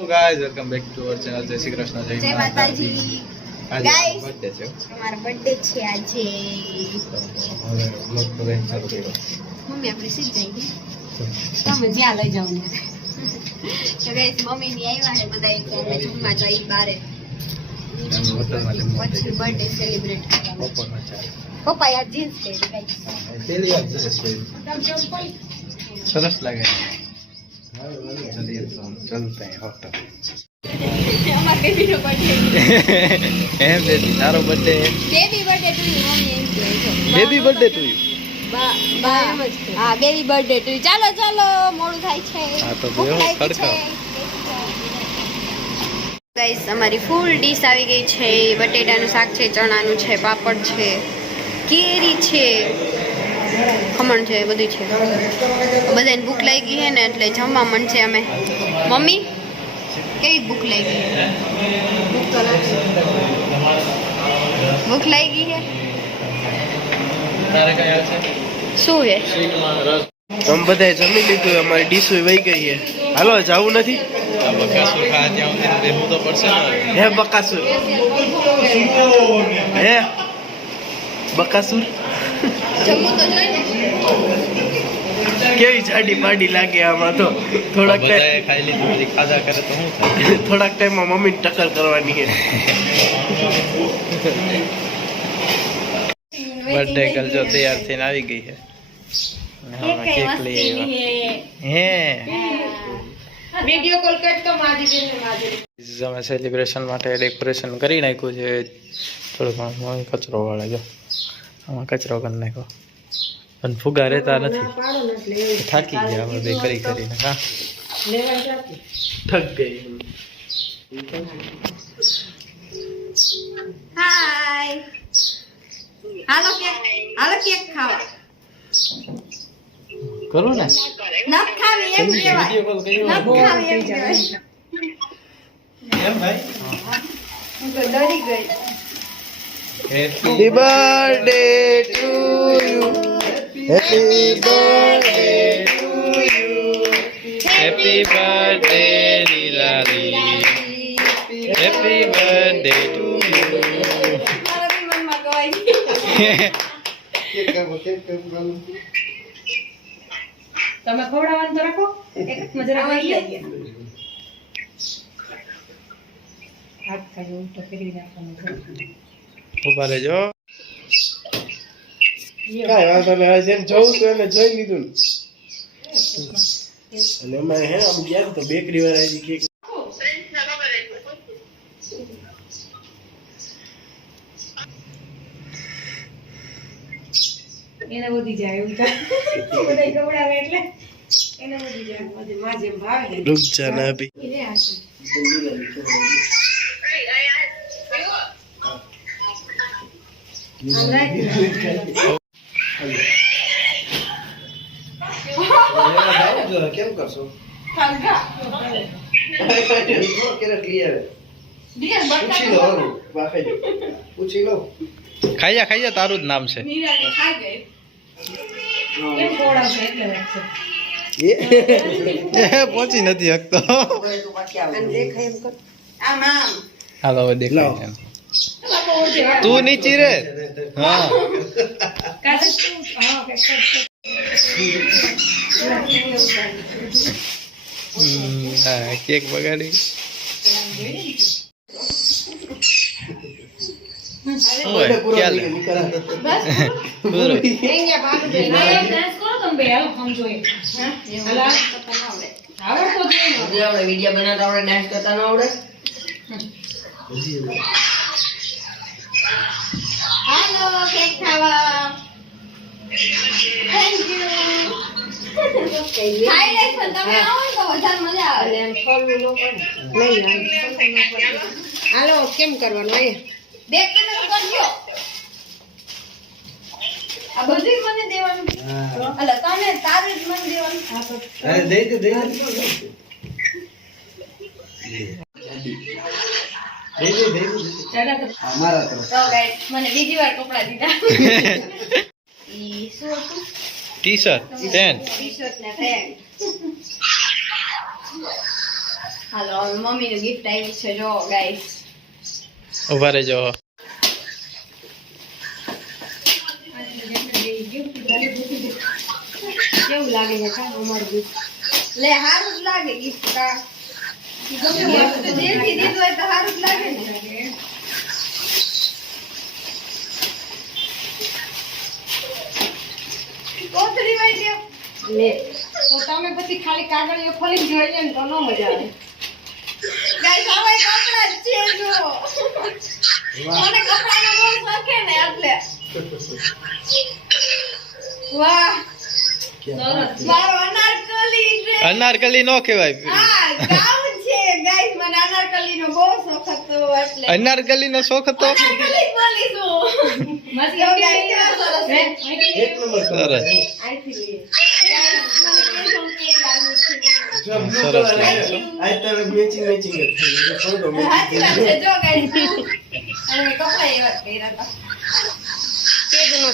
Guys welcome back to our channel જય શ્રી કૃષ્ણ જય માતાજી આજે Guys. છે અમારો બર્થડે છે આજે. હવે vlog તો રહી ચાલુ કર્યો. મમ્મી આપણે સીધ જઈએ? તમે જ્યાં લઈ જાઓ ને તો guys, મમ્મી ની આવ્યા છે બધા એક અમે જમવા જઈ બારે. પછી બર્થડે સેલિબ્રેટ કરવાનો. પપ્પા યાર જીન્સ પહેરી guys. પહેલી વાર જશે સરસ લાગે. ચલતે हैं होटल અમારા બેબીનો birthday. હે બેબી તારો birthday Baby birthday to you, mummy એમ કહે છે. બેબી બર્થડે ટુ યુ બા- બા- હા બેબી બર્થડે ટુ ચાલો ચાલો મોડું થાય છે હા, તો ભૂખ બેહો, લાગી ખડકાવ. છે ગાઈસ અમારી ફૂલ ડીશ આવી ગઈ છે બટેટાનું શાક છે ચણાનું છે પાપડ છે કેરી છે ખમણ છે બધું છે. બધાને ભૂખ લાગી છે ને એટલે જમવા મન છે અમે. મમ્મી કેવી ભૂખ લાગી? ભૂખ તો ભૂખ લાગી છે? શું છે તમે બધાએ જમી લીધું અમારી ડીશ વહી ગઈ છે હાલો જવું નથી? હે બકાસુર. હે? બકાસુર? કેવી જાડી પાડી લાગે આમાં તો? થોડાક ટાઈમ ખાઈ લીધું ખાધા કરે તો શું થોડાક ટાઈમમાં મમ્મી ટક્કર કરવાની છે. બર્થડે ગર્લ જો તૈયાર થઈને આવી ગઈ છે. હા કેક લઈ આવ્યા. હે? વિડિયો કોલ કર તો મારી દેને મારી. અમે સેલિબ્રેશન માટે ડેકોરેશન કરી નાખ્યું છે. થોડું ઘણું કચરો વાળે જો. આમાં કચરો કરી નાખો પણ ફુગા રહેતા નથી. થાકી ગયા અમે બે કરી કરીને હા. થક ગઈ. હાય. હાલો કેક હાલો કેક ખાવા. કરું ને? નખ ખાવી એમ કહેવાય. નખ ખાવી એમ કહેવાય. એમ ભાઈ? હું તો ડરી ગઈ. Happy birthday to you happy birthday happy birthday લીલાલી happy birthday to મારા બી મનમાં ગવાય તમે ખવડાવવાનું તો રાખો એક મજરા લઈ લઈએ હાથ ખાલી ઉલટો ફેરવી નાખવાનો છે. ઊભા રહેજો. કાંઈ વાંધો નહીં હવે જેને જોવું તો એને જોઈ લીધું અને એમાં હે આમ ગયા તો બેકરી વાળા હજી કેક એને વધી જાય એવું થાય. બધા ખવડાવે એટલે એને વધી જાય. બધે માં ભાવે. રૂપ જા ના કેમ કરશો પૂછી લો હારું. બાફે જો. પૂછી લો ખાઈ જા ખાઈ જા તારું જ નામ છે. પહોંચી નથી શકતો હાલો દેખાય લાવો. છે. બાપા ઓળખે. તું નીચી રે હા કાલે શું? હા, કંઈક કરશે. હમ, હા, કેક બગાડી ઓય, ક્યાં લે? પૂરો. ના, એક dance કરો તમે બે, હાલો, સમજો એ. હાલો, આવડતો જ નહીં ને. હાલો કેક ખાવા થેન્ક યુ ખાઈ લઈશ પણ તમે આવો ને તો વધારે મજા આવે હાલો કેમ કરવાનું એ બે કિલો કરજો આ બધું મને દેવાનું અલા તને તારું જ મને દેવાનું ચાલો તો મને બીજી વાર કપડા દીધા ટી શર્ટ ટી-શર્ટ ને પેન્ટ હાલો ગિફ્ટ આવ્યું છે જો ગાઈસ ઊભા રહેજો કેવું લાગે છે અમારું લે હારું જ લાગે ગિફ્ટ કા તો તમે પછી ખાલી કાગળિયો ખોલી જોઈએ ને તો ન મજા આવે ગાઈસ હવે કપડા છે જો મને કપડાનો બહુ શોખ ને એટલે વાહ મારો અનારકલી. અનારકલી નો કહેવાય. હા ગાઉન છે ગાઈસ મને અનારકલીનો શોખ હતો એટલે. શોખ હતો? અનારકલી બોલીશું.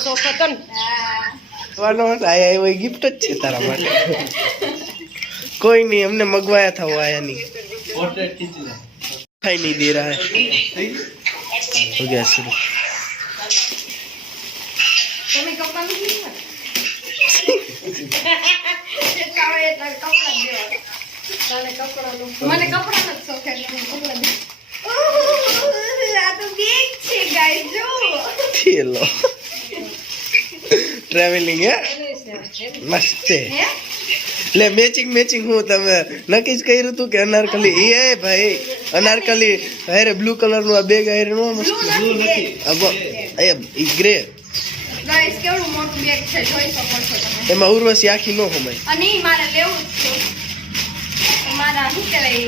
શોખ હતો ને. હા વાનો આયા ગિફ્ટ જ છે તારા માટે. કોઈ નહીં અમને મગવાયા થવા આયા નહીં दिखाई नहीं दे रहा है हो गया शुरू તમે કપડા નથી લીધા? જેટલા હોય એટલા કપડા જ દેવા. તને કપડાનો મને કપડાનો જ શોખ એટલે હું કપડા દઉં. ઓહ, આ તો બેગ છે guys, જુઓ. चलो ટ્રાવેલિંગ હે મસ્ત છે હે? એટલે મેચિંગ મેચિંગ હું તમે નક્કી જ કર્યું હતું કે અનારકલી એ હે ભાઈ અનારકલી હારે બ્લુ કલરનું આ બેગ હેરે નો મસ્ત. બ્લુ નથી અબો એ ઈ ગ્રે ગાઈસ કેવડું મોટું બેગ છે જોઈ શકો છો તમે. એમાં ઉર્વશી આખી નો સમાય અને મારે લેવું જ છે. મારા શું કહેવાય જે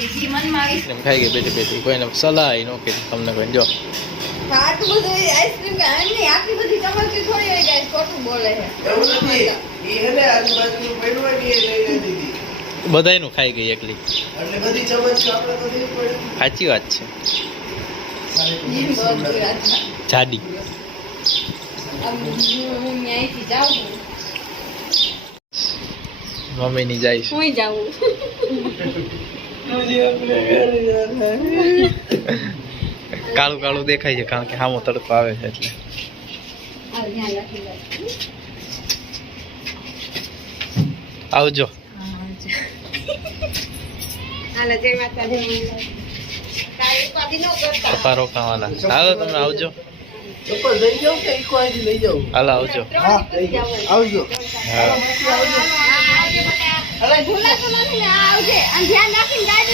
આવી એમ ખાઈ ગઈ બેઠી બેઠી. કોઈને સલાહ નો કે તમને કોઈ. જો. આટલું બધું આઈસ્ક્રીમ કે નહીં આટલી બધી ચમચી થોડી હોય ગાઈસ ખોટું બોલે છે. એવું નથી. ઈ હે ને પડ્યું હોય ને એ લઈ લઈ દીધી. બધાયનું ખાઈ ગઈ એકલી. એટલે બધી ચમચ આપણે તો દેવી પડે. સાચી વાત છે. જાડી. હું હું. મમ્મીની જાય છે. હુંય જાઉં. કાળું કાળું દેખાય છે કારણ કે હામો તડકો આવે છે એટલે. આવજો. પપ્પા રોકાવાના. હાલો તમે આવજો. હાલો આવજો. હા આવજો.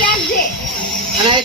આવજે.